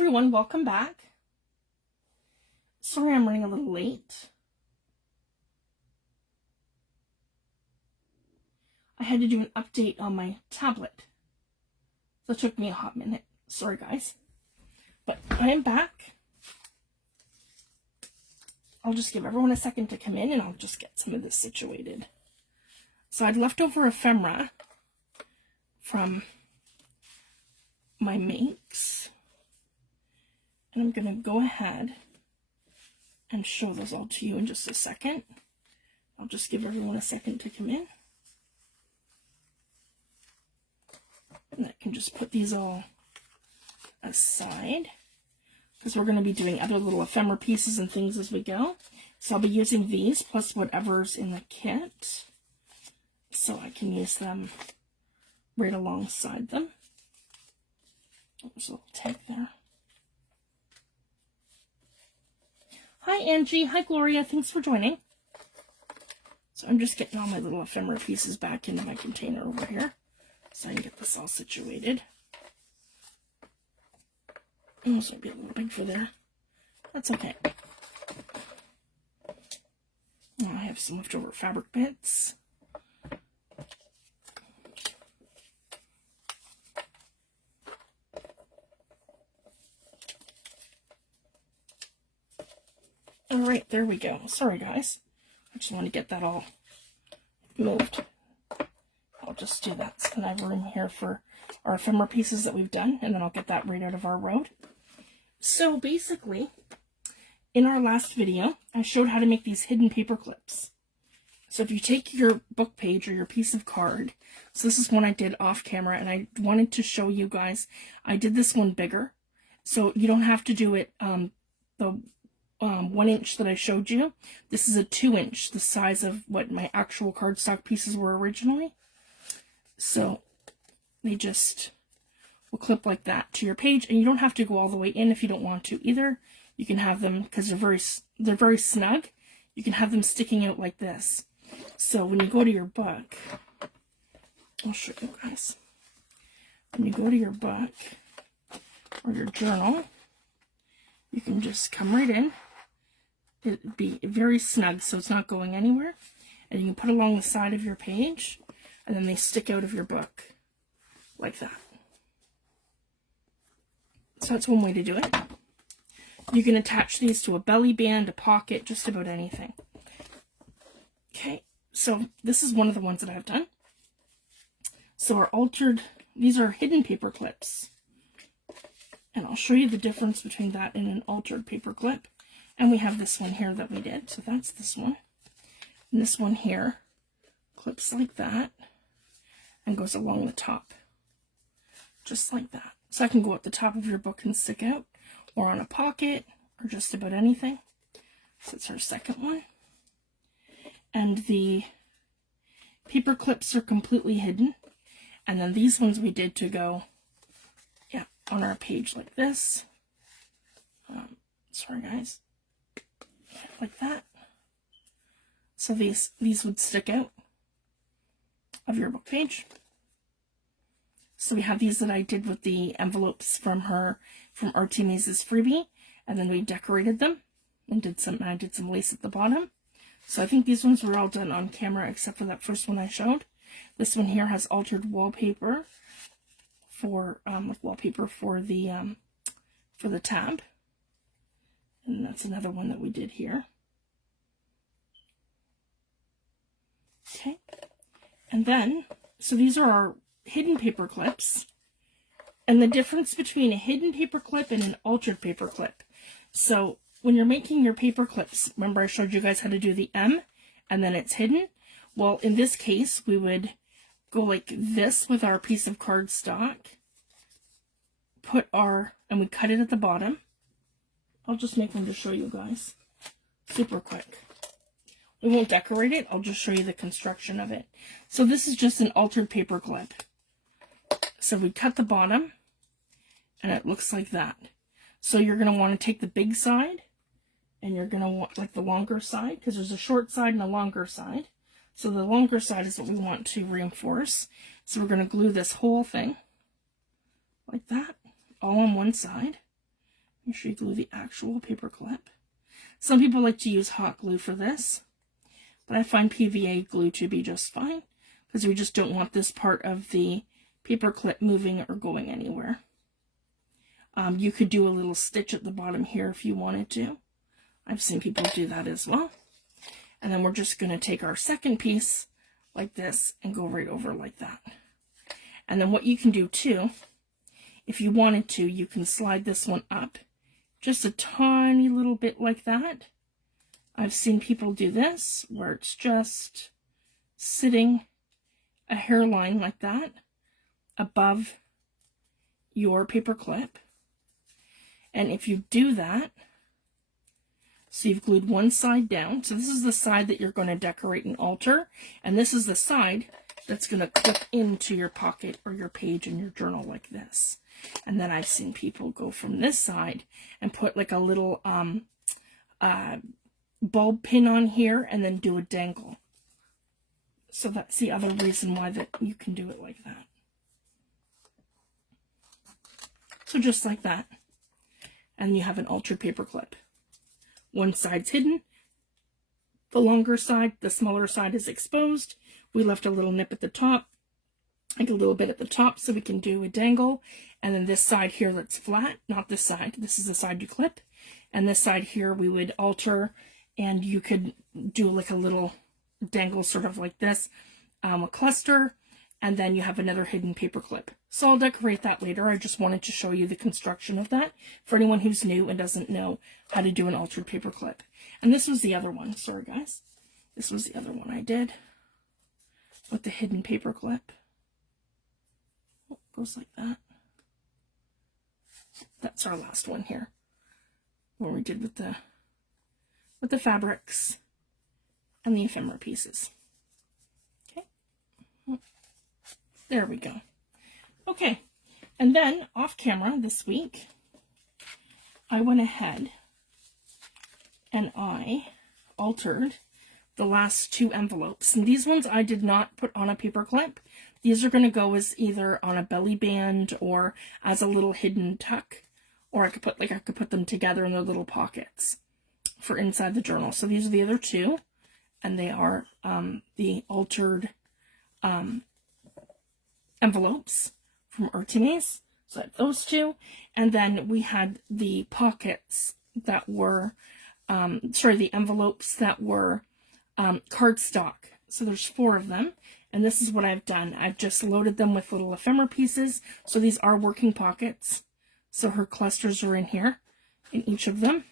everyone, welcome back. Sorry I'm running a little late. I had to do an update on my tablet, so it took me a hot minute. Sorry guys, but I am back. I'll just give everyone a second to come in and I'll just get some of this situated. So I'd left over ephemera from my makes, and I'm going to go ahead and show those all to you in just a second. I'll just give everyone a second to come in. And I can just put these all aside, because we're going to be doing other little ephemera pieces and things as we go. So I'll be using these plus whatever's in the kit, so I can use them right alongside them. There's a little tag there. Hi Angie, hi Gloria, thanks for joining. So I'm just getting all my little ephemera pieces back into my container over here, so I can get this all situated. Oh, this might be a little big for there. That's okay. Now I have some leftover fabric bits. Alright, there we go. Sorry guys. I just want to get that all moved. I'll just do that so that I have room here for our ephemera pieces that we've done, and then I'll get that right out of our road. So basically, in our last video, I showed how to make these hidden paper clips. So if you take your book page or your piece of card, so this is one I did off camera, and I wanted to show you guys, I did this one bigger, so you don't have to do it the 1 inch that I showed you. This is a 2 inch, the size of what my actual cardstock pieces were originally. So they just will clip like that to your page, and you don't have to go all the way in if you don't want to either. You can have them, because they're very snug, you can have them sticking out like this. So when you go to your book, I'll show you guys. When you go to your book or your journal, you can just come right in. It'd be very snug, so it's not going anywhere. And you can put it along the side of your page, and then they stick out of your book like that. So that's one way to do it. You can attach these to a belly band, a pocket, just about anything. Okay, so this is one of the ones that I've done. So these are hidden paper clips. And I'll show you the difference between that and an altered paper clip. And we have this one here that we did. So that's this one. And this one here clips like that and goes along the top. Just like that. So I can go at the top of your book and stick out, or on a pocket, or just about anything. So it's our second one. And the paper clips are completely hidden. And then these ones we did to go, yeah, on our page like this. Sorry guys. Like that. So these would stick out of your book page. So we have these that I did with the envelopes from Artymaze's freebie, and then we decorated them and I did some lace at the bottom. So I think these ones were all done on camera except for that first one I showed. This one here has altered wallpaper for the tab. And that's another one that we did here. Okay. And then, so these are our hidden paper clips. And the difference between a hidden paper clip and an altered paper clip. So when you're making your paper clips, remember I showed you guys how to do the M and then it's hidden? Well, in this case, we would go like this with our piece of cardstock. And we cut it at the bottom. I'll just make one to show you guys. Super quick. We won't decorate it. I'll just show you the construction of it. So this is just an altered paper clip. So we cut the bottom, and it looks like that. So you're going to want to take the big side, and you're going to want like the longer side, because there's a short side and a longer side. So the longer side is what we want to reinforce. So we're going to glue this whole thing like that, all on one side. Make sure you glue the actual paper clip. Some people like to use hot glue for this, but I find PVA glue to be just fine because we just don't want this part of the paper clip moving or going anywhere. You could do a little stitch at the bottom here if you wanted to. I've seen people do that as well. And then we're just going to take our second piece like this and go right over like that. And then what you can do too, if you wanted to, you can slide this one up just a tiny little bit like that. I've seen people do this where it's just sitting a hairline like that above your paper clip. And if you do that, so you've glued one side down. So this is the side that you're going to decorate and alter. And this is the side that's going to clip into your pocket or your page in your journal like this. And then I've seen people go from this side and put like a little bulb pin on here and then do a dangle. So that's the other reason why that you can do it like that. So just like that. And you have an altered paper clip. One side's hidden. The longer side, the smaller side is exposed. We left a little nip at the top, like a little bit at the top so we can do a dangle. And then this side here that's flat, not this side. This is the side you clip. And this side here we would alter, and you could do like a little dangle sort of like this, a cluster, and then you have another hidden paper clip. So I'll decorate that later. I just wanted to show you the construction of that for anyone who's new and doesn't know how to do an altered paper clip. And this was the other one. Sorry, guys. This was the other one I did with the hidden paper clip. Oh, goes like that. That's our last one here. What we did with the fabrics and the ephemera pieces. Okay. There we go. Okay. And then off camera this week, I went ahead and I altered the last two envelopes. And these ones I did not put on a paper clip. These are going to go as either on a belly band or as a little hidden tuck. Or I could put them together in their little pockets for inside the journal. So these are the other two. And they are the altered envelopes from Artymaze. So I have those two. And then we had the pockets that were, the envelopes that were cardstock. So there's 4 of them. And this is what I've done. I've just loaded them with little ephemera pieces. So these are working pockets. So her clusters are in here, in each of them.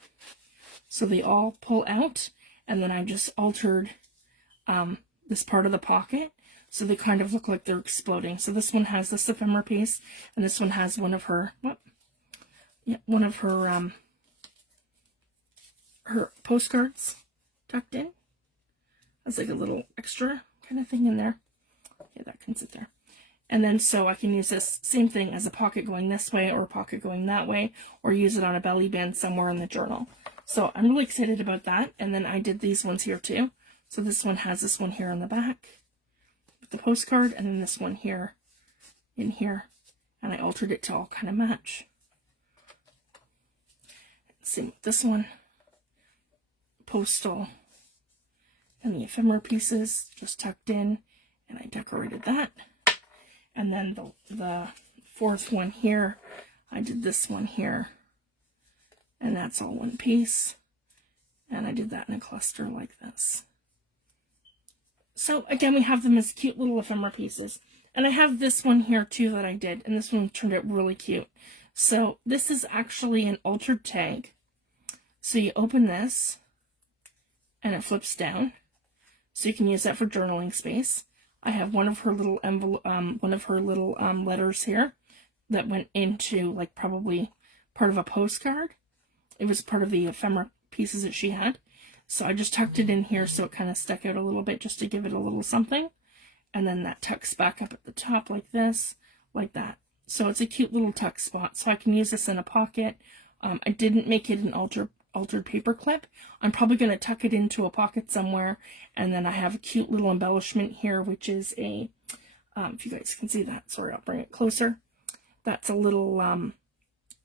So they all pull out. And then I just altered this part of the pocket. So they kind of look like they're exploding. So this one has this ephemera piece. And this one has one of her, her postcards tucked in. That's like a little extra kind of thing in there. Yeah, that can sit there. And then so I can use this same thing as a pocket going this way or a pocket going that way, or use it on a belly band somewhere in the journal. So I'm really excited about that. And then I did these ones here too. So this one has this one here on the back with the postcard, and then this one here in here. And I altered it to all kind of match. Same with this one. Postal. And the ephemera pieces just tucked in. And I decorated that. And then the 4th one here, I did this one here. And that's all one piece. And I did that in a cluster like this. So again, we have them as cute little ephemera pieces. And I have this one here too that I did. And this one turned out really cute. So this is actually an altered tag. So you open this and it flips down. So you can use that for journaling space. I have one of her little letters here that went into like probably part of a postcard. It was part of the ephemera pieces that she had. So I just tucked it in here so it kind of stuck out a little bit just to give it a little something. And then that tucks back up at the top like this, like that. So it's a cute little tuck spot. So I can use this in a pocket. I didn't make it an altered paper clip. I'm probably going to tuck it into a pocket somewhere. And then I have a cute little embellishment here, which is a, if you guys can see that, sorry, I'll bring it closer. That's a little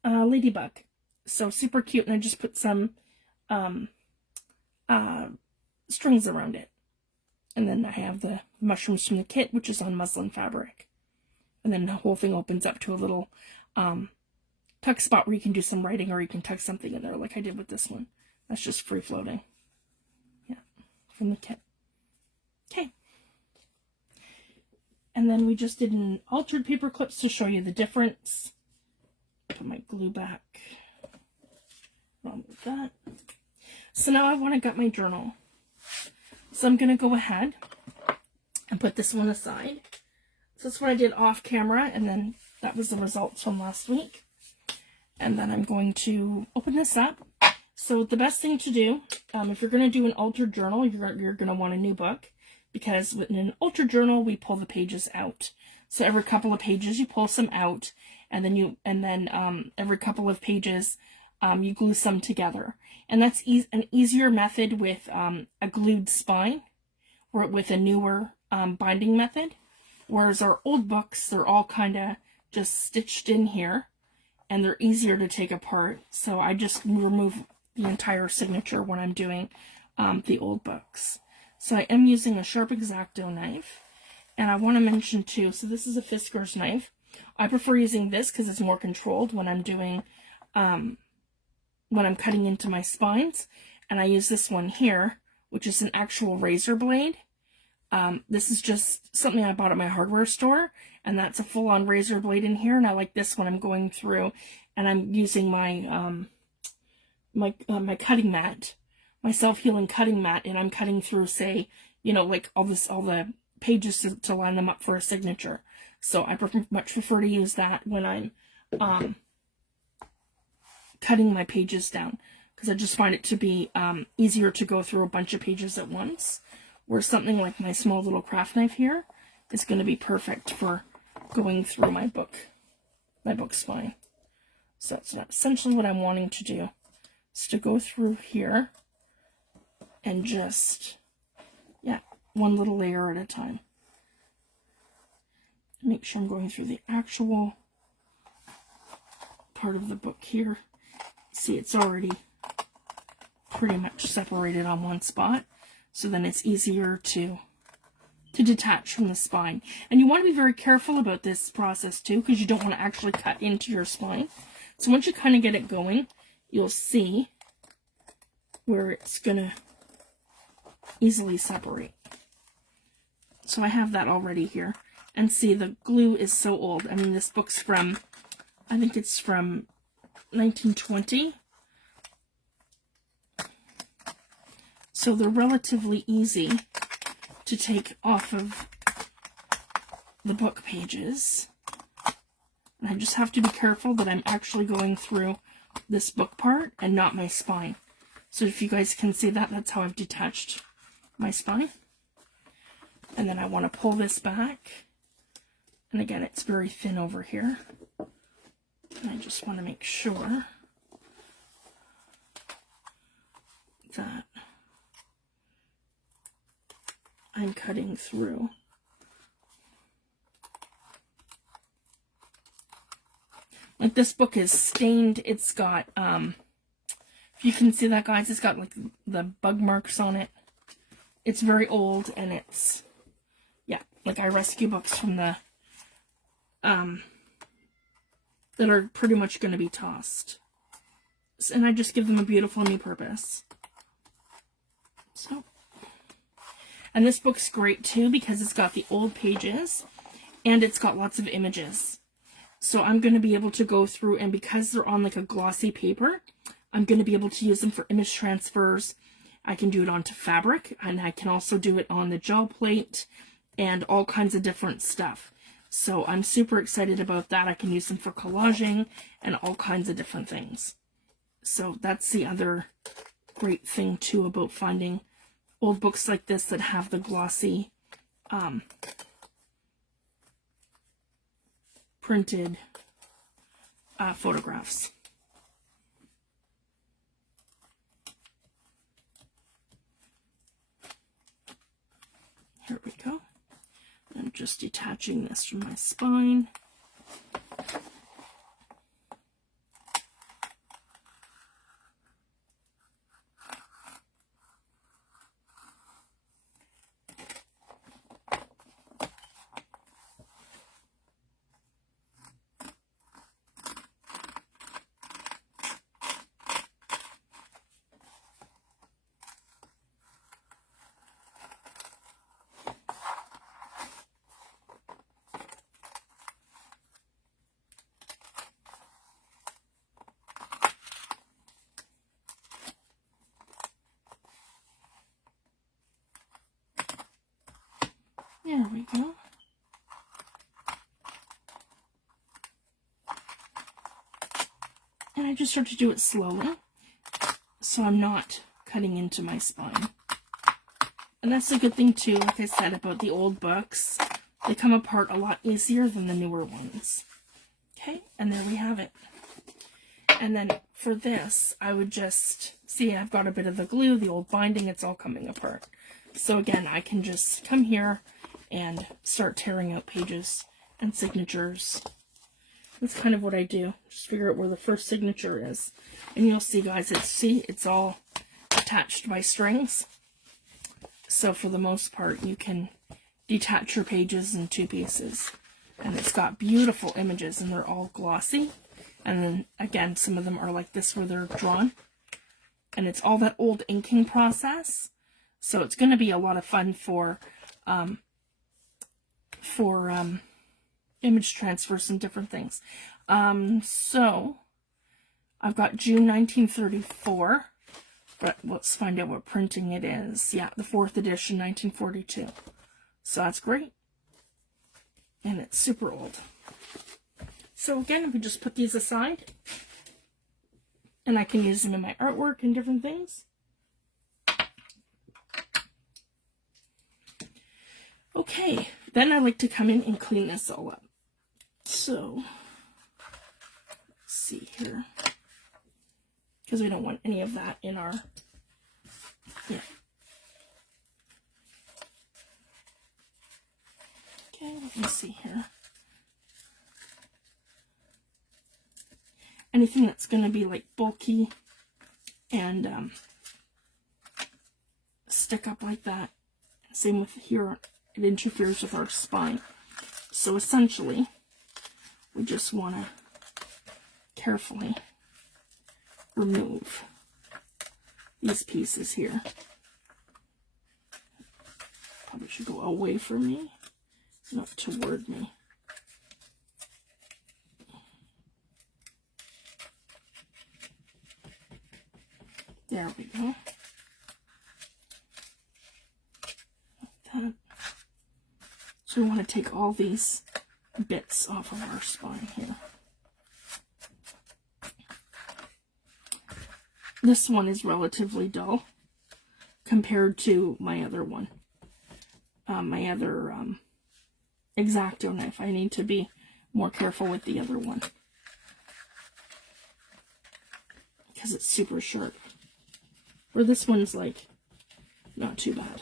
ladybug. So super cute, and I just put some strings around it. And then I have the mushrooms from the kit, which is on muslin fabric. And then the whole thing opens up to a little tuck spot where you can do some writing, or you can tuck something in there like I did with this one. That's just free floating. Yeah, from the kit. Okay. And then we just did an altered paper clips to show you the difference. Put my glue back. Wrong with that. So now I want to gut my journal. So I'm going to go ahead and put this one aside. So that's what I did off camera, and then that was the results from last week. And then I'm going to open this up. So the best thing to do, if you're going to do an altered journal, you're going to want a new book, because in an altered journal, we pull the pages out. So every couple of pages, you pull some out, and then every couple of pages, you glue some together. And that's an easier method with a glued spine, or with a newer binding method. Whereas our old books, they're all kind of just stitched in here, and they're easier to take apart. So I just remove the entire signature when I'm doing the old books. So I am using a sharp X-Acto knife. And I want to mention too, so this is a Fisker's knife. I prefer using this because it's more controlled when I'm doing, when I'm cutting into my spines. And I use this one here, which is an actual razor blade. This is just something I bought at my hardware store, and that's a full-on razor blade in here. And I like this when I'm going through, and I'm using my my cutting mat, my self-healing cutting mat, and I'm cutting through, say, you know, like all the pages to line them up for a signature. So I much prefer to use that when I'm cutting my pages down, because I just find it to be easier to go through a bunch of pages at once. Where something like my small little craft knife here is going to be perfect for going through my book spine. So that's essentially what I'm wanting to do, is to go through here and just, yeah, one little layer at a time. Make sure I'm going through the actual part of the book here. See, it's already pretty much separated on one spot. So then it's easier to detach from the spine. And you want to be very careful about this process too, because you don't want to actually cut into your spine. So once you kind of get it going, you'll see where it's going to easily separate. So I have that already here. And see, the glue is so old. I mean, this book's from, I think it's from 1920. So they're relatively easy to take off of the book pages. And I just have to be careful that I'm actually going through this book part and not my spine. So if you guys can see that, that's how I've detached my spine. And then I want to pull this back. And again, it's very thin over here. And I just want to make sure that I'm cutting through. Like, this book is stained. It's got, if you can see that, guys, it's got like the bug marks on it. It's very old, and it's, yeah, like I rescue books from the, that are pretty much going to be tossed. And I just give them a beautiful new purpose. So. And this book's great too, because it's got the old pages and it's got lots of images. So I'm going to be able to go through, and because they're on like a glossy paper, I'm going to be able to use them for image transfers. I can do it onto fabric, and I can also do it on the gel plate and all kinds of different stuff. So I'm super excited about that. I can use them for collaging and all kinds of different things. So that's the other great thing too about finding old books like this that have the glossy printed photographs. Here we go. I'm just detaching this from my spine. There we go. And I just start to do it slowly, so I'm not cutting into my spine. And that's a good thing too, like I said, about the old books. They come apart a lot easier than the newer ones. Okay, and there we have it. And then for this, I would just, see I've got a bit of the glue, the old binding, it's all coming apart. So again, I can just come here and start tearing out pages and signatures. That's kind of what I do. Just figure out where the first signature is. And you'll see, guys, it's all attached by strings. So for the most part, you can detach your pages in 2 pieces. And it's got beautiful images, and they're all glossy. And then, again, some of them are like this where they're drawn. And it's all that old inking process. So it's going to be a lot of fun for image transfers and different things. So I've got June 1934, but let's find out what printing it is. Yeah, the 4th edition, 1942. So that's great. And it's super old. So again, we just put these aside, and I can use them in my artwork and different things. Okay, then I like to come in and clean this all up. So, let's see here, because we don't want any of that in our, yeah. Okay, let me see here. Anything that's going to be like bulky and stick up like that. Same with here, it interferes with our spine. So essentially, we just want to carefully remove these pieces here. Probably should go away from me, not toward me. There we go. Like that. So we want to take all these bits off of our spine here. This one is relatively dull compared to my other one. My other X-Acto knife. I need to be more careful with the other one, because it's super sharp. Where this one's like not too bad.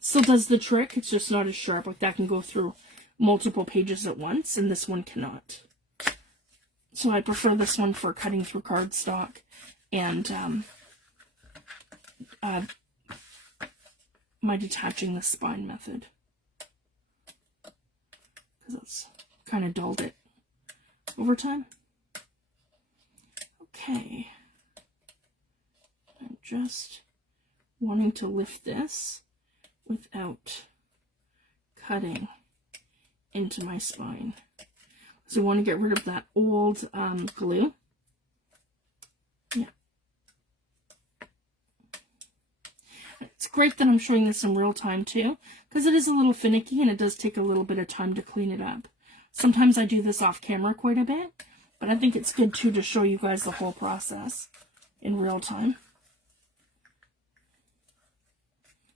Still does the trick, it's just not as sharp. Like that can go through multiple pages at once, and this one cannot. So I prefer this one for cutting through cardstock and my detaching the spine method, because it's kind of dulled it over time. Okay. I'm just wanting to lift this without cutting into my spine. So I want to get rid of that old glue. Yeah. It's great that I'm showing this in real time too, because it is a little finicky and it does take a little bit of time to clean it up. Sometimes I do this off camera quite a bit, but I think it's good too to show you guys the whole process in real time.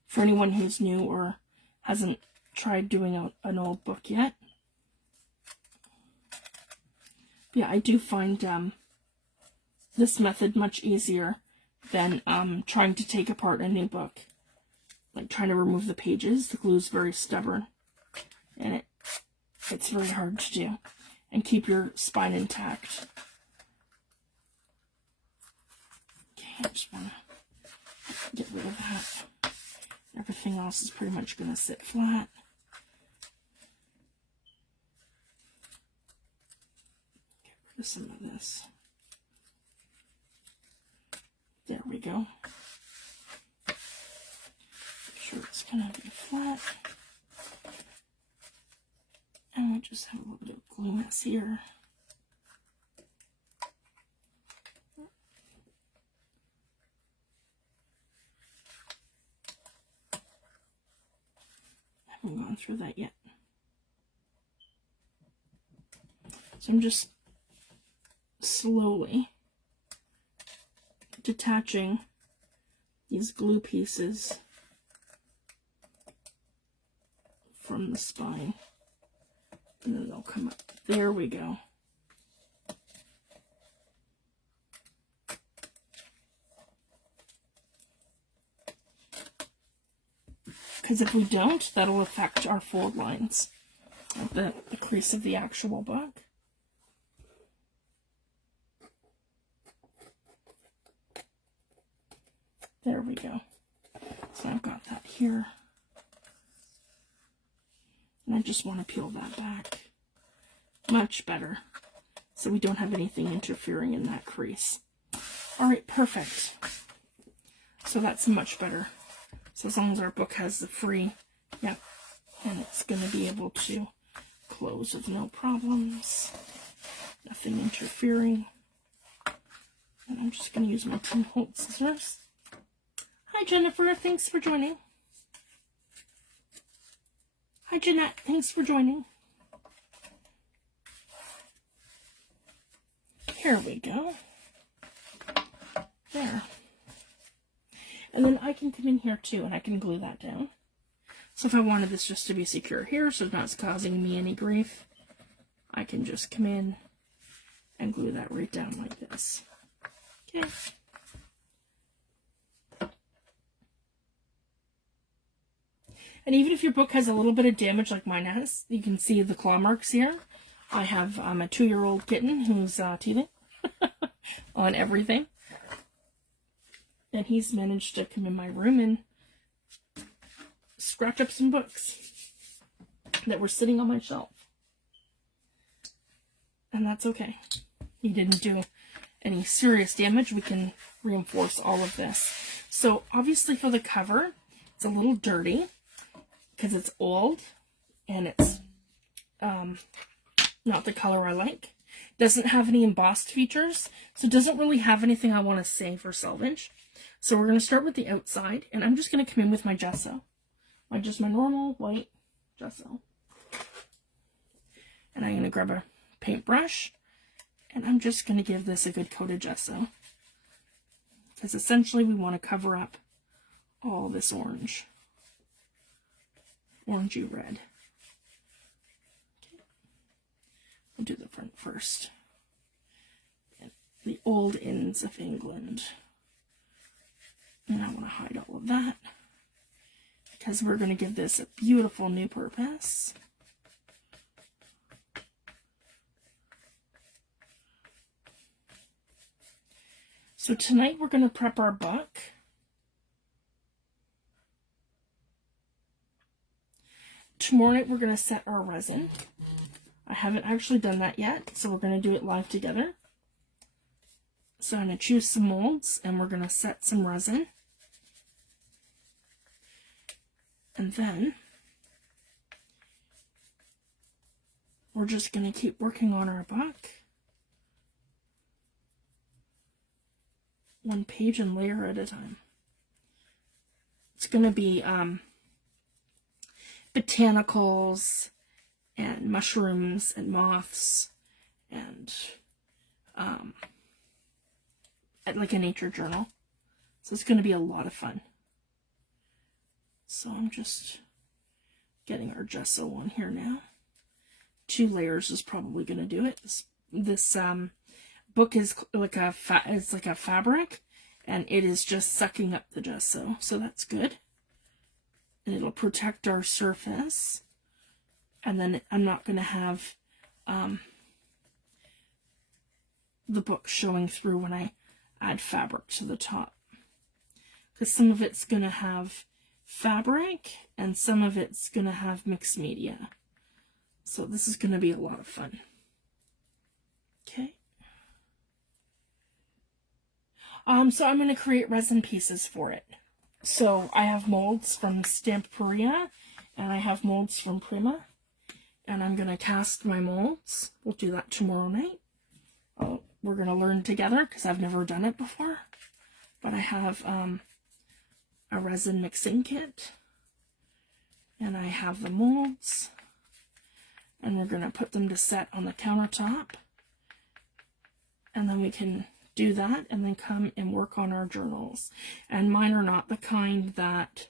For anyone who's new or hasn't tried doing an old book yet. Yeah, I do find this method much easier than trying to take apart a new book. Like trying to remove the pages. The glue's very stubborn, and it's very hard to do and keep your spine intact. Okay, I just want to get rid of that. Everything else is pretty much going to sit flat. Get rid of some of this. There we go. Make sure it's going to be flat. And we'll just have a little bit of glue mess here. I haven't gone gone through that yet. So I'm just slowly detaching these glue pieces from the spine. And then they'll come up. There we go. Because if we don't, that'll affect our fold lines at the crease of the actual book. There we go. So I've got that here. And I just want to peel that back. Much better. So we don't have anything interfering in that crease. Alright, perfect. So that's much better. So as long as our book has the free, yep, and it's going to be able to close with no problems. Nothing interfering. And I'm just going to use my Tim Holtz scissors. Hi, Jennifer. Thanks for joining. Hi, Jeanette. Thanks for joining. Here we go. There. And then I can come in here too, and I can glue that down. So if I wanted this just to be secure here, so it's not causing me any grief, I can just come in and glue that right down like this. Okay. And even if your book has a little bit of damage like mine has, you can see the claw marks here. I have a 2-year-old kitten who's teething on everything. And he's managed to come in my room and scratch up some books that were sitting on my shelf. And that's okay. He didn't do any serious damage. We can reinforce all of this. So obviously for the cover, it's a little dirty because it's old and it's not the color I like. Doesn't have any embossed features, so it doesn't really have anything I want to save or salvage. So we're going to start with the outside, and I'm just going to come in with my gesso. Just my normal white gesso. And I'm going to grab a paintbrush, and I'm just going to give this a good coat of gesso. Because essentially we want to cover up all this orange. Orangey red. Okay. We'll do the front first. And the old inns of England. And I want to hide all of that because we're going to give this a beautiful new purpose. So tonight we're going to prep our book. Tomorrow night we're going to set our resin. I haven't actually done that yet, so we're going to do it live together. So I'm going to choose some molds and we're going to set some resin. And then we're just going to keep working on our book. One page and layer at a time. It's going to be botanicals and mushrooms and moths and like a nature journal. So it's going to be a lot of fun. So I'm just getting our gesso on here now. 2 layers is probably going to do it. This book is like a fabric, and it is just sucking up the gesso, so that's good. And it'll protect our surface. And then I'm not going to have the book showing through when I add fabric to the top, because some of it's going to have fabric and some of it's going to have mixed media. So this is going to be a lot of fun. Okay. So I'm going to create resin pieces for it. So I have molds from Stamperia and I have molds from Prima, and I'm going to cast my molds. We'll do that tomorrow night. We're going to learn together because I've never done it before. But I have a resin mixing kit, And I have the molds. And we're going to put them to set on the countertop. And then we can do that and then come and work on our journals. And mine are not the kind that,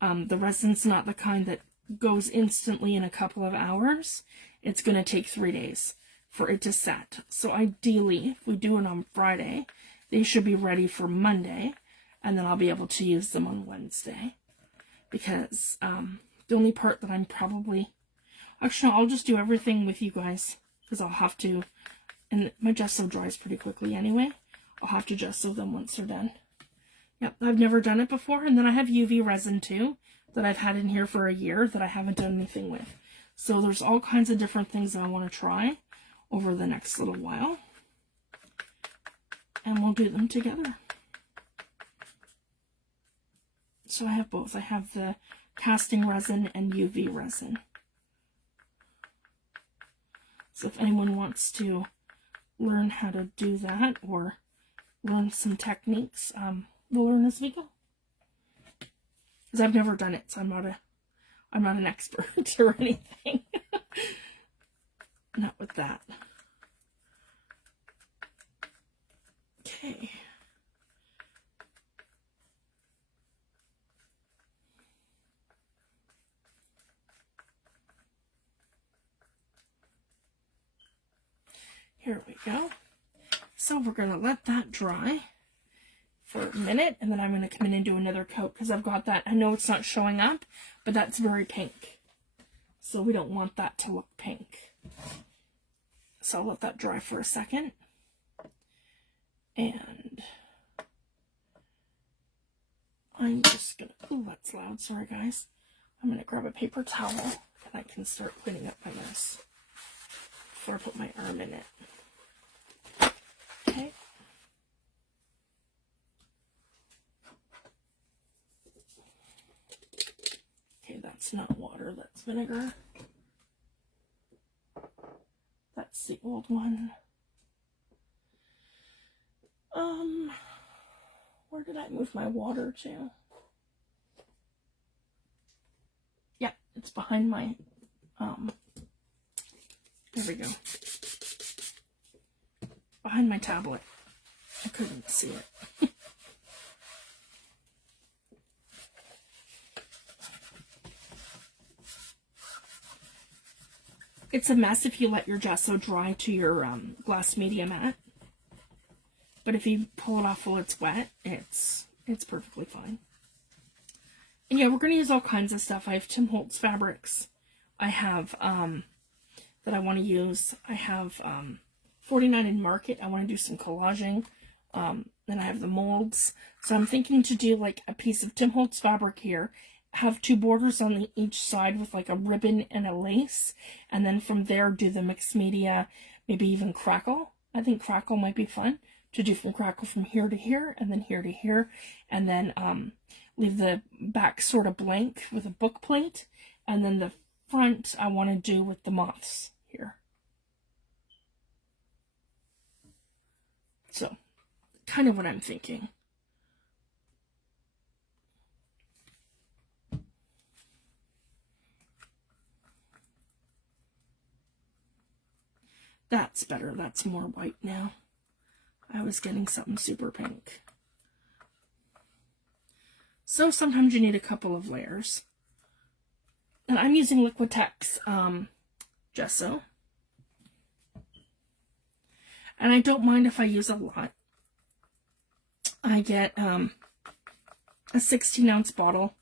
the resin's not the kind that goes instantly in a couple of hours. It's going to take 3 days for it to set. So ideally, if we do it on Friday, they should be ready for Monday, and then I'll be able to use them on Wednesday. Because the only part that I'm probably, actually I'll just do everything with you guys, because I'll have to, and my gesso dries pretty quickly anyway. I'll have to gesso them once they're done. Yep, I've never done it before. And then I have UV resin too, that I've had in here for a year that I haven't done anything with. So there's all kinds of different things that I want to try over the next little while. And we'll do them together. So I have both. I have the casting resin and UV resin. So if anyone wants to learn how to do that or learn some techniques, we'll learn as we go. Because I've never done it, so I'm not an expert or anything. Not with that. Okay. Here we go. So we're going to let that dry for a minute, and then I'm going to come in and do another coat because I've got that. I know it's not showing up, but that's very pink. So we don't want that to look pink. So I'll let that dry for a second. And I'm just going to, oh, that's loud. Sorry, guys. I'm going to grab a paper towel and I can start cleaning up my mess before I put my arm in it. Okay. Okay, that's not water, that's vinegar. That's the old one. Where did I move my water to? Yeah, it's behind my, there we go. Behind my tablet. I couldn't see it. It's a mess if you let your gesso dry to your glass media mat. But if you pull it off while it's wet, it's perfectly fine. And yeah, we're going to use all kinds of stuff. I have Tim Holtz fabrics. I have, that I want to use. I have 49 in Market. I want to do some collaging. Then I have the molds. So I'm thinking to do like a piece of Tim Holtz fabric here. Have 2 borders on each side with like a ribbon and a lace. And then from there do the mixed media, maybe even crackle. I think crackle might be fun to do from crackle from here to here and then here to here. And then leave the back sort of blank with a book plate. And then the front I want to do with the moths here. So, kind of what I'm thinking. That's better. That's more white now. I was getting something super pink. So sometimes you need a couple of layers. And I'm using Liquitex gesso. And I don't mind if I use a lot. I get a 16-ounce bottle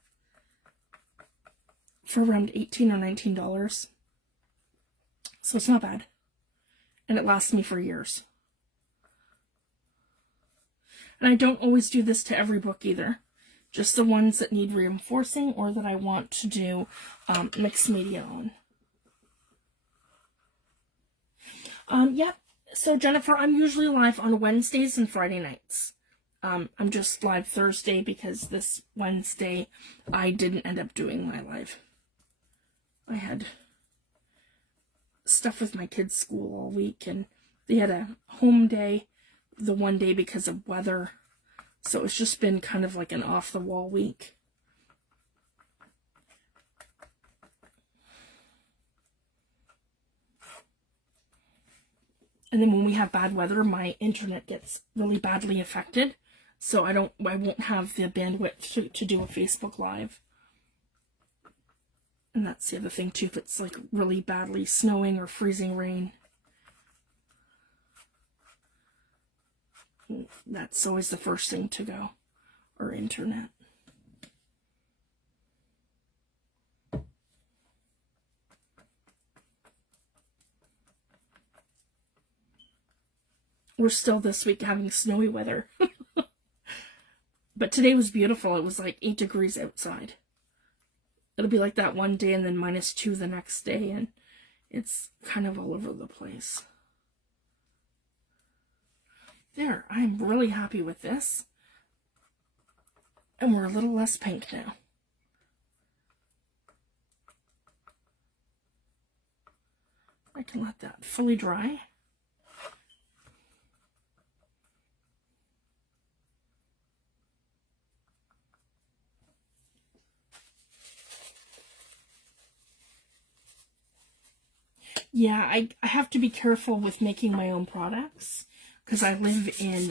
for around $18 or $19. So it's not bad. And it lasts me for years. And I don't always do this to every book either. Just the ones that need reinforcing or that I want to do mixed media on. Yep. So Jennifer, I'm usually live on Wednesdays and Friday nights. I'm just live Thursday because this Wednesday I didn't end up doing my live. I had stuff with my kids' school all week, and they had a home day the one day because of weather. So it's just been kind of like an off-the-wall week. And then when we have bad weather, my internet gets really badly affected. So I won't have the bandwidth to do a Facebook Live. And that's the other thing too, if it's like really badly snowing or freezing rain. That's always the first thing to go, or internet. We're still this week having snowy weather. But today was beautiful. It was like 8 degrees outside. It'll be like that one day and then -2 the next day, and it's kind of all over the place. There, I'm really happy with this. And we're a little less pink now. I can let that fully dry. Yeah, I have to be careful with making my own products because I live in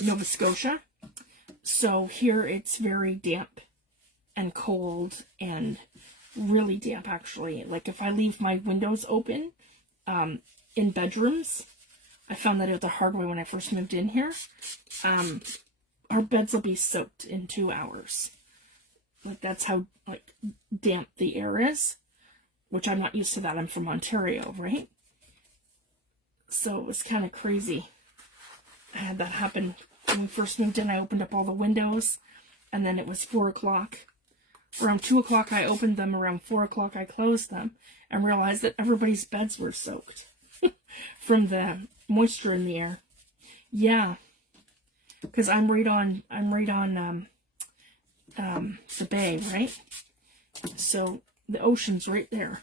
Nova Scotia. So here it's very damp and cold and really damp, actually. Like if I leave my windows open in bedrooms, I found that out the hard way when I first moved in here. Our beds will be soaked in 2 hours. Like that's how like damp the air is. Which I'm not used to that. I'm from Ontario, right? So it was kind of crazy. I had that happen when we first moved in. I opened up all the windows, and then it was 4 o'clock. Around 2 o'clock, I opened them. Around 4 o'clock, I closed them, and realized that everybody's beds were soaked from the moisture in the air. Yeah, because I'm right on the bay, right? So the ocean's right there.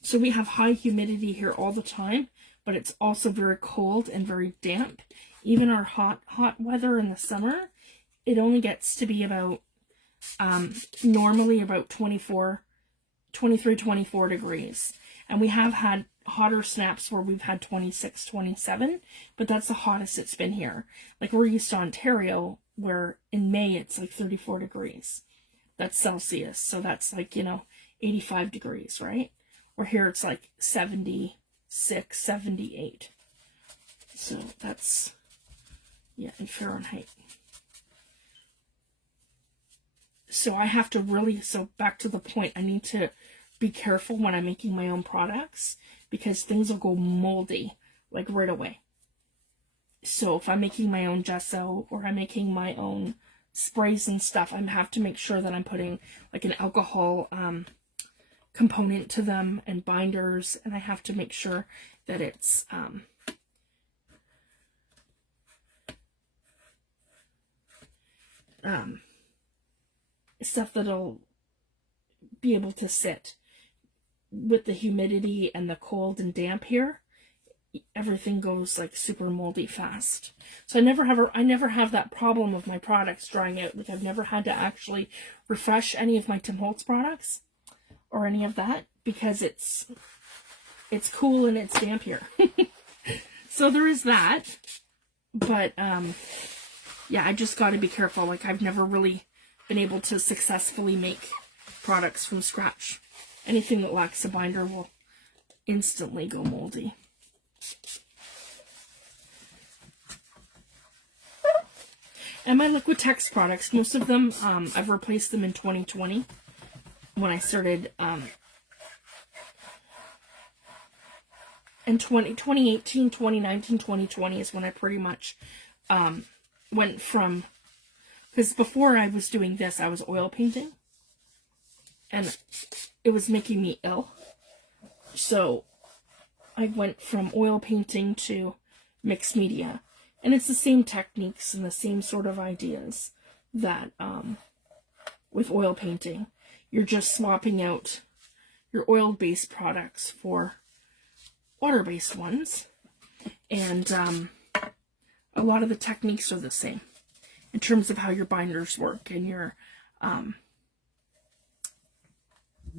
So we have high humidity here all the time, but it's also very cold and very damp. Even our hot weather in the summer, it only gets to be about, normally about 23, 24 degrees. And we have had hotter snaps where we've had 26, 27, but that's the hottest it's been here. Like we're used to Ontario, where in May it's like 34 degrees. That's Celsius, so that's like, 85 degrees, right? Or here it's like 76, 78. So that's, yeah, in Fahrenheit. So I have to really, so back to the point, I need to be careful when I'm making my own products because things will go moldy like right away. So if I'm making my own gesso or I'm making my own sprays and stuff, I have to make sure that I'm putting like an alcohol component to them and binders, and I have to make sure that it's stuff that'll be able to sit. With the humidity and the cold and damp here, everything goes like super moldy fast. So I never have that problem of my products drying out. Like I've never had to actually refresh any of my Tim Holtz products or any of that because it's cool and it's damp here. So there is that. But yeah, I just got to be careful. Like I've never really been able to successfully make products from scratch. Anything that lacks a binder will instantly go moldy. And my Liquitex products, most of them, I've replaced them in 2020 when I started, in 2018, 2019, 2020 is when I pretty much went from, because before I was doing this, I was oil painting. And it was making me ill. So I went from oil painting to mixed media. And it's the same techniques and the same sort of ideas that with oil painting. You're just swapping out your oil-based products for water-based ones. And a lot of the techniques are the same. in terms of how your binders work and your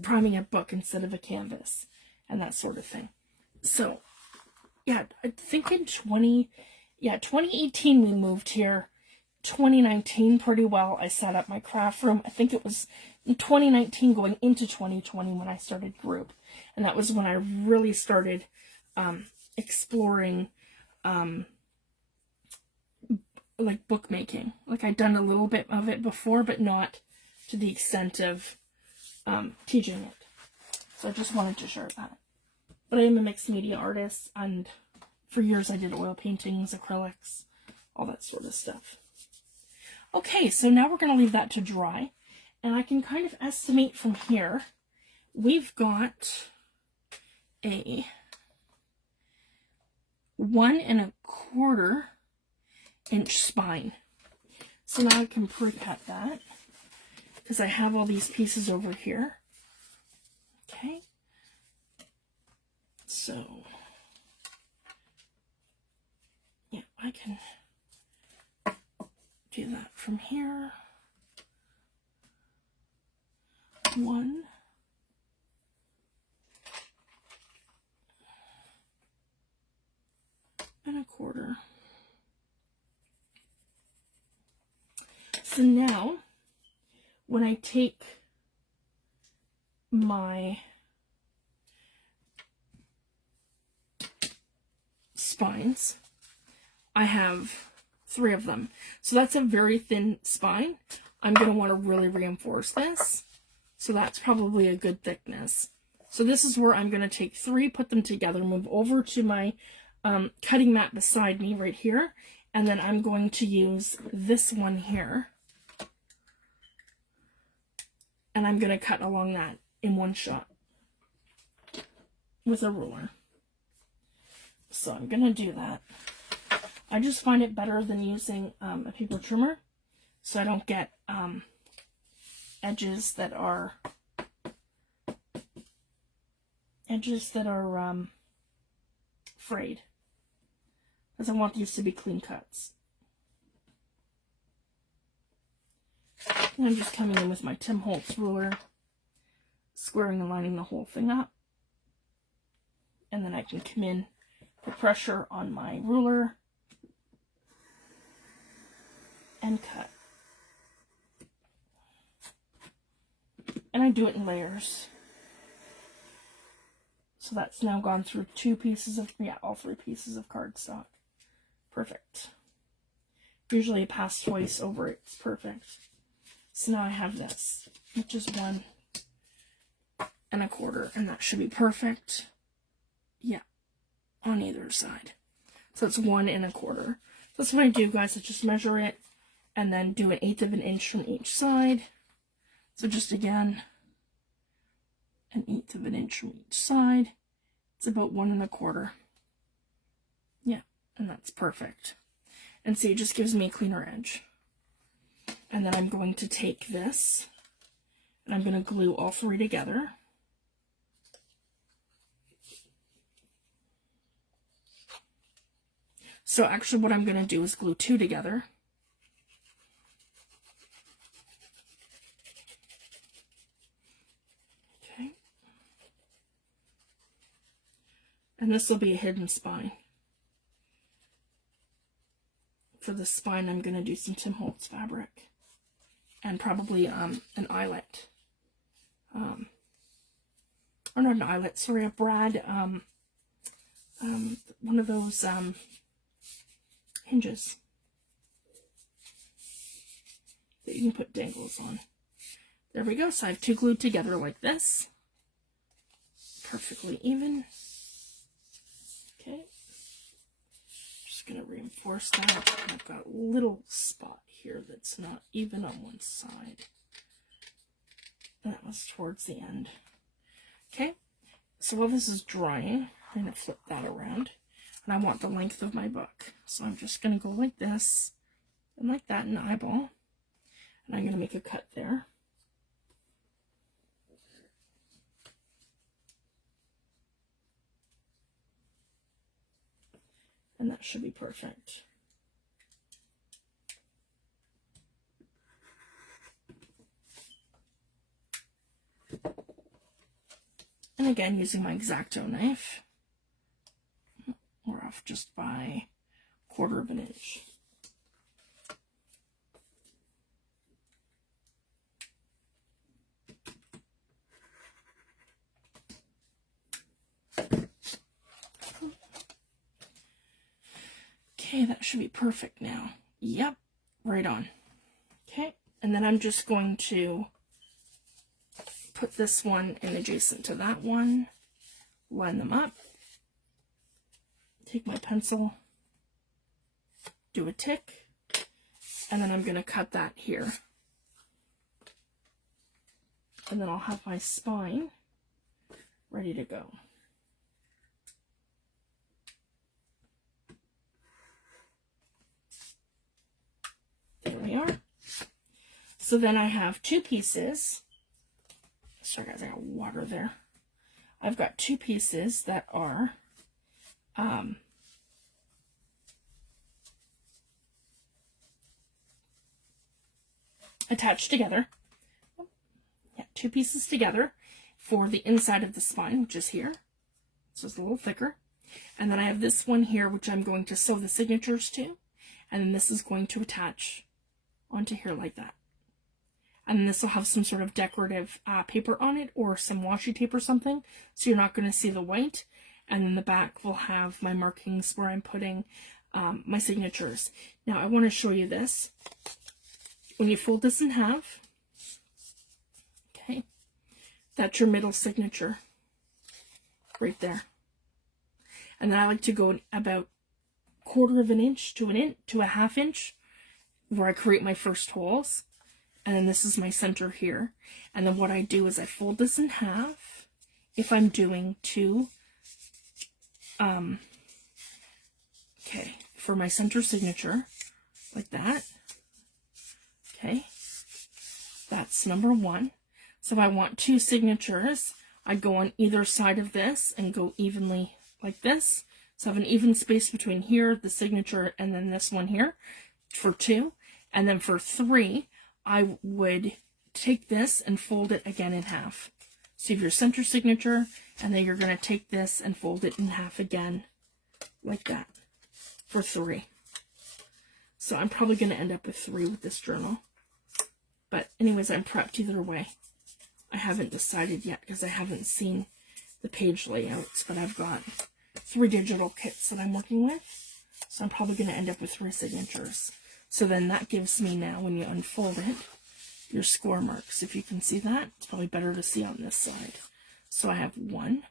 priming a book instead of a canvas and that sort of thing. So yeah, I think in 2018 we moved here. 2019 pretty well I set up my craft room. I think it was in 2019 going into 2020 when I started group, and that was when I really started exploring like bookmaking. Like I'd done a little bit of it before, but not to the extent of teaching it. So I just wanted to share that. But I am a mixed media artist, and for years I did oil paintings, acrylics, all that sort of stuff. Okay, so now we're going to leave that to dry, and I can kind of estimate from here. We've got a 1 1/4 inch spine. So now I can pre-cut that because I have all these pieces over here. Okay, so yeah, I can do that from here. 1 1/4. So now, when I take my spines, I have 3 of them. So that's a very thin spine. I'm going to want to really reinforce this. So that's probably a good thickness. So this is where I'm going to take 3, put them together, move over to my cutting mat beside me right here. And then I'm going to use this one here. And I'm going to cut along that in one shot with a ruler. So I'm going to do that. I just find it better than using a paper trimmer, so I don't get edges that are frayed, because I want these to be clean cuts. And I'm just coming in with my Tim Holtz ruler, squaring and lining the whole thing up, and then I can come in, put pressure on my ruler, and cut. And I do it in layers. So that's now gone through 2 pieces of, all 3 pieces of cardstock. Perfect. Usually I pass twice over it. It's perfect. So now I have this, which is 1 1/4, and that should be perfect. Yeah, on either side. So it's 1 1/4. That's what I do, guys. I just measure it and then do 1/8 of an inch from each side. So just again, 1/8 of an inch from each side. It's about 1 1/4. Yeah, and that's perfect. And see, it just gives me a cleaner edge. And then I'm going to take this and I'm going to glue all 3 together. So actually what I'm going to do is glue 2 together. Okay. And this will be a hidden spine. For the spine, I'm going to do some Tim Holtz fabric. And probably an eyelet. Or not an eyelet, sorry, a brad, one of those hinges that you can put dangles on. There we go. So I have 2 glued together like this. Perfectly even. Okay. Just going to reinforce that. And I've got a little spot here that's not even on one side. And that was towards the end. Okay. So while this is drying, I'm going to flip that around. And I want the length of my book. So I'm just going to go like this and like that in an eyeball. And I'm going to make a cut there. And that should be perfect. And again, using my X-Acto knife, we're off just by 1/4 of an inch. Okay, that should be perfect now. Yep, right on. Okay, and then I'm just going to put this one in adjacent to that one, line them up, take my pencil, do a tick, and then I'm going to cut that here. And then I'll have my spine ready to go. There we are. So then I have 2 pieces. Sorry guys, I got water there. I've got 2 pieces that are attached together. Yeah, 2 pieces together for the inside of the spine, which is here. So it's a little thicker. And then I have this one here, which I'm going to sew the signatures to. And then this is going to attach onto here like that. And this will have some sort of decorative paper on it, or some washi tape or something, so you're not going to see the white. And then the back will have my markings where I'm putting my signatures. Now I want to show you this. When you fold this in half, okay, that's your middle signature right there. And then I like to go about 1/4 of an inch to a 1/2 inch where I create my first holes. And then this is my center here. And then what I do is I fold this in half if I'm doing 2, okay, for my center signature, like that. Okay, that's number 1. So if I want 2 signatures, I go on either side of this and go evenly like this. So I have an even space between here, the signature, and then this one here for 2. And then for 3, I would take this and fold it again in half. So you have your center signature, and then you're going to take this and fold it in half again, like that, for 3. So I'm probably going to end up with 3 with this journal. But anyways, I'm prepped either way. I haven't decided yet because I haven't seen the page layouts, but I've got 3 digital kits that I'm working with. So I'm probably going to end up with 3 signatures. So then that gives me now, when you unfold it, your score marks. If you can see that, it's probably better to see on this side. So I have 1,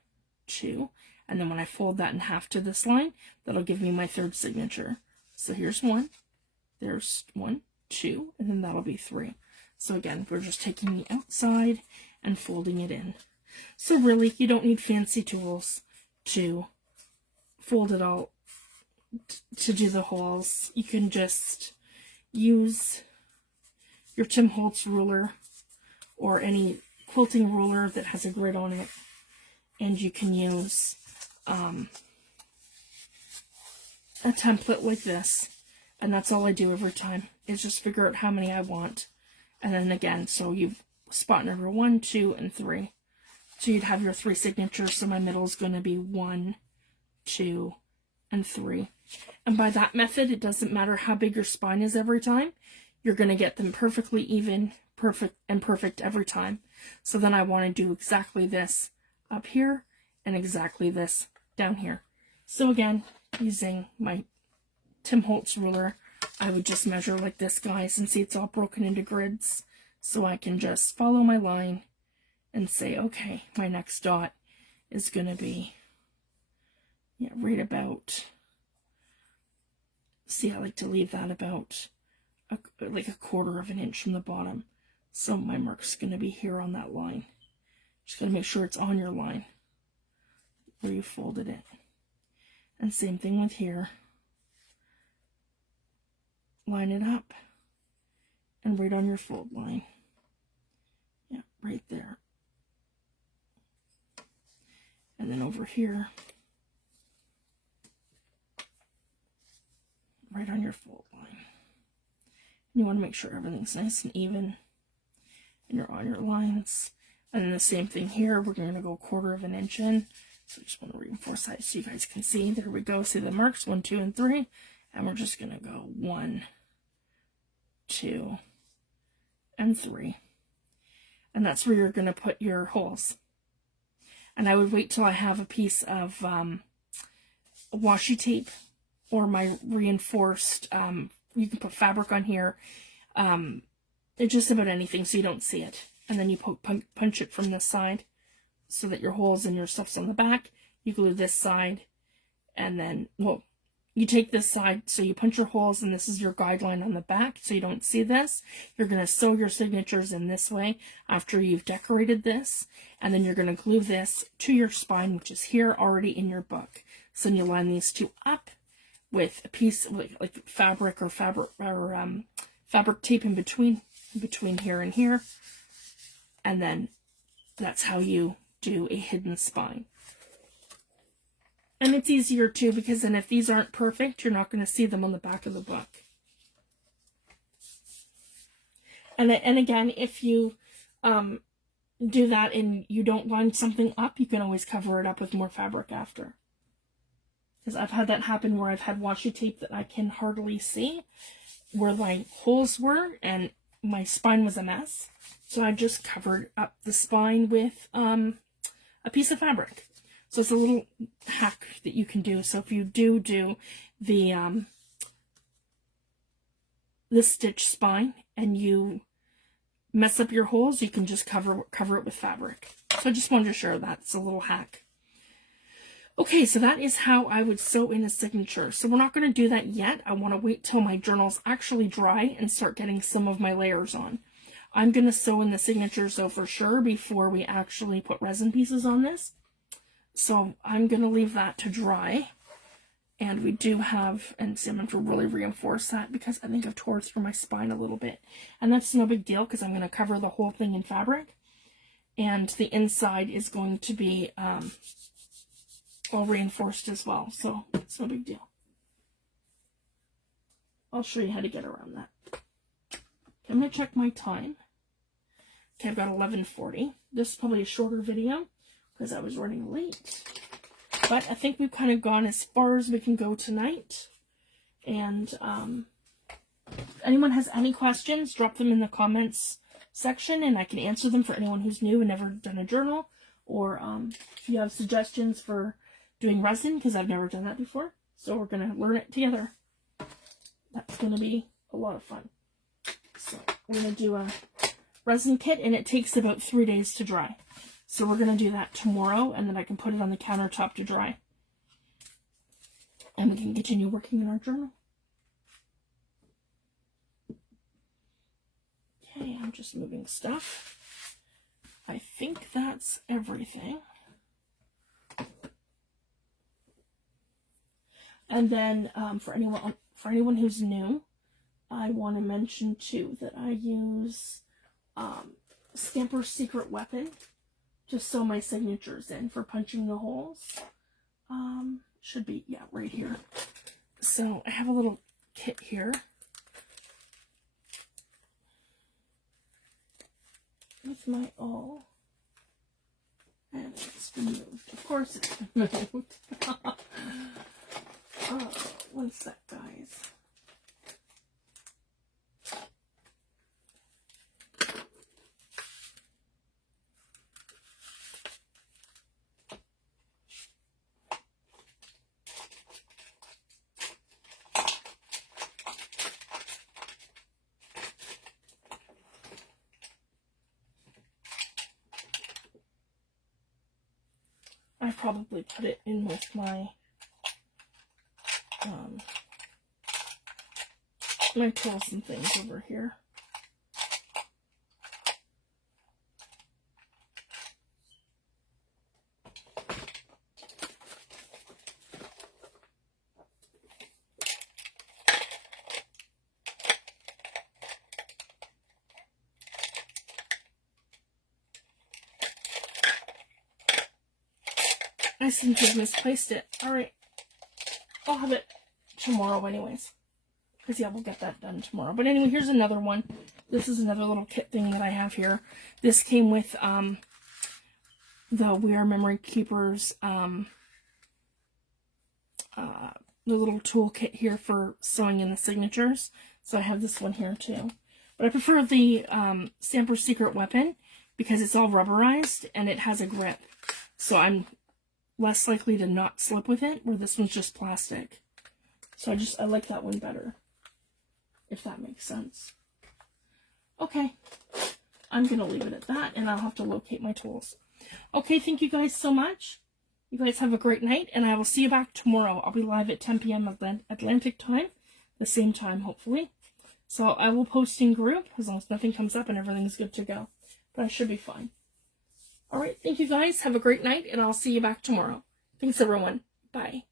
2, and then when I fold that in half to this line, that'll give me my 3rd signature. So here's 1, there's 1, 2, and then that'll be 3. So again, we're just taking the outside and folding it in. So really, you don't need fancy tools to fold it all, to do the holes. You can just use your Tim Holtz ruler or any quilting ruler that has a grid on it, and you can use a template like this, and that's all I do every time, is just figure out how many I want. And then again, so you've spot number 1, 2, and 3. So you'd have your 3 signatures, so my middle is going to be 1, 2, and 3. And by that method, it doesn't matter how big your spine is every time. You're going to get them perfectly even, perfect every time. So then I want to do exactly this up here and exactly this down here. So again, using my Tim Holtz ruler, I would just measure like this, guys, and see it's all broken into grids. So I can just follow my line and say, okay, my next dot is going to be, yeah, right about, see, I like to leave that about like 1/4 of an inch from the bottom. So my mark's going to be here on that line. Just got to make sure it's on your line where you folded it. And same thing with here. Line it up and right on your fold line. Yeah, right there. And then over here, right on your fold line. And you want to make sure everything's nice and even and you're on your lines. And then the same thing here. We're going to go 1/4 inch in. So I just want to reinforce that so you guys can see. There we go. See the marks, 1, 2, and 3. And we're just going to go 1, 2, and 3. And that's where you're going to put your holes. And I would wait till I have a piece of washi tape or my reinforced, you can put fabric on here. It's just about anything so you don't see it. And then you punch it from this side so that your holes and your stuff's on the back. You glue this side, and then, well, you take this side, so you punch your holes, and this is your guideline on the back, so you don't see this. You're going to sew your signatures in this way after you've decorated this, and then you're going to glue this to your spine, which is here already in your book. So then you line these two up with a piece of like fabric or fabric tape in between here and here, and then that's how you do a hidden spine. And it's easier too, because then if these aren't perfect, you're not going to see them on the back of the book. And again, if you do that and you don't line something up, you can always cover it up with more fabric after. Because I've had that happen where I've had washi tape that I can hardly see where my holes were, and my spine was a mess. So I just covered up the spine with a piece of fabric. So it's a little hack that you can do. So if you do the stitch spine and you mess up your holes, you can just cover it with fabric. So I just wanted to share that. It's a little hack. Okay, so that is how I would sew in a signature. So we're not going to do that yet. I want to wait till my journals actually dry and start getting some of my layers on. I'm going to sew in the signatures though for sure before we actually put resin pieces on this. So I'm going to leave that to dry. And we do have, and see, I'm going to really reinforce that because I think I've tore through my spine a little bit. And that's no big deal because I'm going to cover the whole thing in fabric. And the inside is going to be all reinforced as well. So it's no big deal. I'll show you how to get around that. Okay, I'm going to check my time. Okay, I've got 11:40. This is probably a shorter video because I was running late. But I think we've kind of gone as far as we can go tonight. And if anyone has any questions, drop them in the comments section and I can answer them for anyone who's new and never done a journal. Or if you have suggestions for doing resin, because I've never done that before. So we're going to learn it together. That's going to be a lot of fun. So we're going to do a resin kit, and it takes about 3 days to dry. So we're going to do that tomorrow, and then I can put it on the countertop to dry. And we can continue working in our journal. Okay, I'm just moving stuff. I think that's everything. And then for anyone who's new, I want to mention too that I use Stamper's Secret Weapon to sew my signatures in for punching the holes. Should be, yeah, right here. So I have a little kit here with my awl, and it's been moved. Of course it's been moved. Oh, one sec, guys. I probably put it in with my my tools and things over here. I seem to have misplaced it. Alright. I'll have it tomorrow anyways. Because, yeah, we'll get that done tomorrow. But anyway, here's another one. This is another little kit thing that I have here. This came with the We Are Memory Keepers, the little toolkit here for sewing in the signatures. So I have this one here too. But I prefer the Stamper's Secret Weapon because it's all rubberized and it has a grip. So I'm less likely to not slip with it, where this one's just plastic. So I like that one better, if that makes sense. Okay, I'm going to leave it at that, and I'll have to locate my tools. Okay, thank you guys so much. You guys have a great night, and I will see you back tomorrow. I'll be live at 10 p.m. Atlantic time, the same time, hopefully. So I will post in group, as long as nothing comes up and everything's good to go. But I should be fine. All right, thank you guys. Have a great night, and I'll see you back tomorrow. Thanks, everyone. Bye.